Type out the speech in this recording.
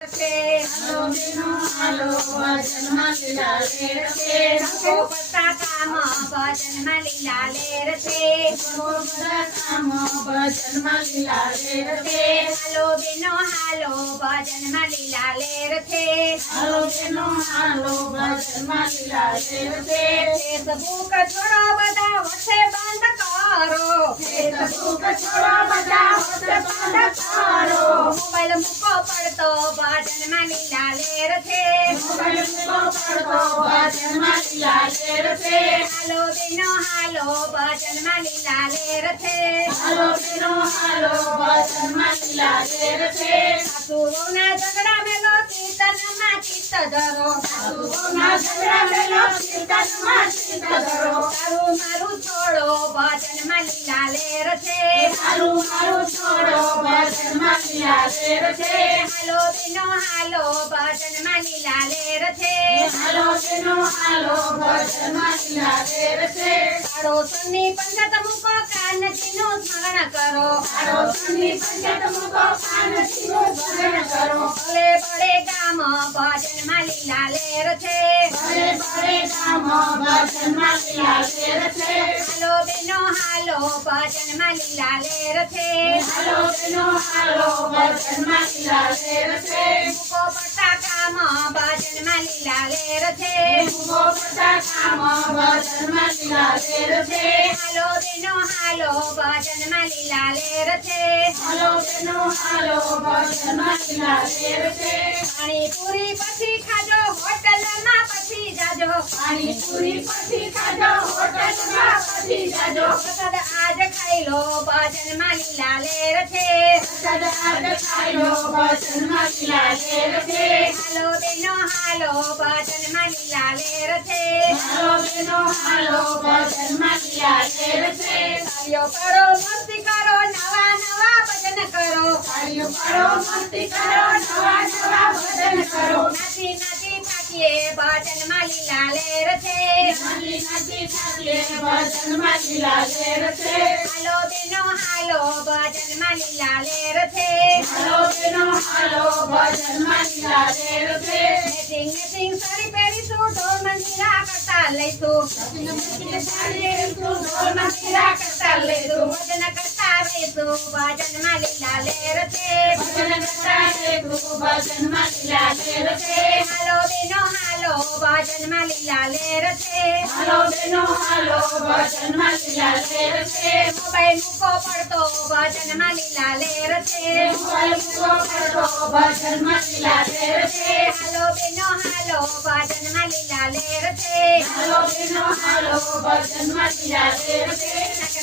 હાલો બેનો હાલો ભજનમાં લીલા લેર છે સૌ બધા કામ ભજનમાં લીલા લેર છે બધા કામ ભજનમાં લીલા લેર છે હાલો બેનો હાલો ભજનમાં લીલા લેર છે હાલો બેનો હાલો ભજનમાં લીલા લેર છે ફેસબુક છોડો બધા વચ્ચે બંધ કરો ફેસબુક છોડો બધા વચ્ચે બંધ કરો મોબાઈલ મૂકો પડતો ભજનમાં લીલા લેર છે મોબાઈલ મૂકો પડતો ભજનમાં લીલા લેર છે હાલો બેનો હાલો ભજનમાં લીલા લેર છે હાલો બેનો હાલો ભજનમાં લીલા લેર છે સાસુઓના ઝઘડા મેલો કીર્તનમાં ચિત્ત ધરો સાસુઓના ઝઘડા મેલો કીર્તનમાં ચિત્ત ધરો તારું મારું છોડો ભજનમાં લીલા લેર છે તારું મારું છોડો ભજનમાં લીલા લેર છે હાલો બેનો હાલો ભજનમાં લીલા લેર છે હાલો બેનો હાલો ભજનમાં લીલા લેર છે પાડોશની પંગત મૂકો કાનજીનું સ્મરણ કરો પાડોશની પંગત મૂકો કાનજીનું સ્મરણ કરો ભલે ભલે ગામ ભજનમાં લીલા લેર છે ભલે ભલે ગામ ભજનમાં લીલા લેર છે હાલો બેનો હાલો ભજનમાં લીલા લેર છે હાલો બેનો હાલો ભજનમાં લીલા લેર છે મૂકો પડતા કામ ભજનમાં લીલા લેર છે મૂકો પડતા કામ ભજનમાં લીલા લેર છે હાલો બેનો હાલો ભજનમાં લીલા લેર છે હાલો બેનો હાલો ભજનમાં લીલા લેર છે પાણીપુરી પછી ખાજો હોટલમાં પછી જાજો પાણીપુરી પછી ખાજો હોટલમાં પછી જાજો પ્રસાદ આજ ખાઈ લો ભજનમાં લીલા લેર છે સદાદ ખાયો ભજનમાં લીલા લેર છે હાલો બેનો હાલો ભજનમાં લીલા લેર છે હાલો બેનો હાલો ભજનમાં લીલા લેર છે તાળીઓ પાડો મસ્તી કરો નવા નવા ભજન કરો તાળીઓ પાડો મસ્તી કરો નવા નવા ભજન કરો નાચી નાચી થાકીએ ભજનમાં લીલા લેર છે નાચી નાચી થાકીએ ભજનમાં લીલા લેર છે હાલો બેનો હાલો ભજનમાં લીલા લેર છે હાલો બેનો હાલો ભજનમાં લીલા લેર છે મેચિંગ મેચિંગ સાડી પહેરીશું ઢોલ મંજીરા કરતા લઈશું ભજન કરતા રહીશું ભજનમાં લીલા લેર છે ભજનમાં લીલા લેર છે હાલો બેનો હાલો ભજનમાં લીલા લેર છે હાલો બેનો હાલો ભજનમાં લીલા લેર છે મોબાઈલ મૂકો પડતો ભજનમાં લીલા લેર છે મોબાઈલ મૂકો પડતો ભજનમાં લીલા લેર છે હાલો બેનો હાલો ભજનમાં લીલા લેર છે હાલો બેનો હાલો ભજનમાં લીલા લેર છે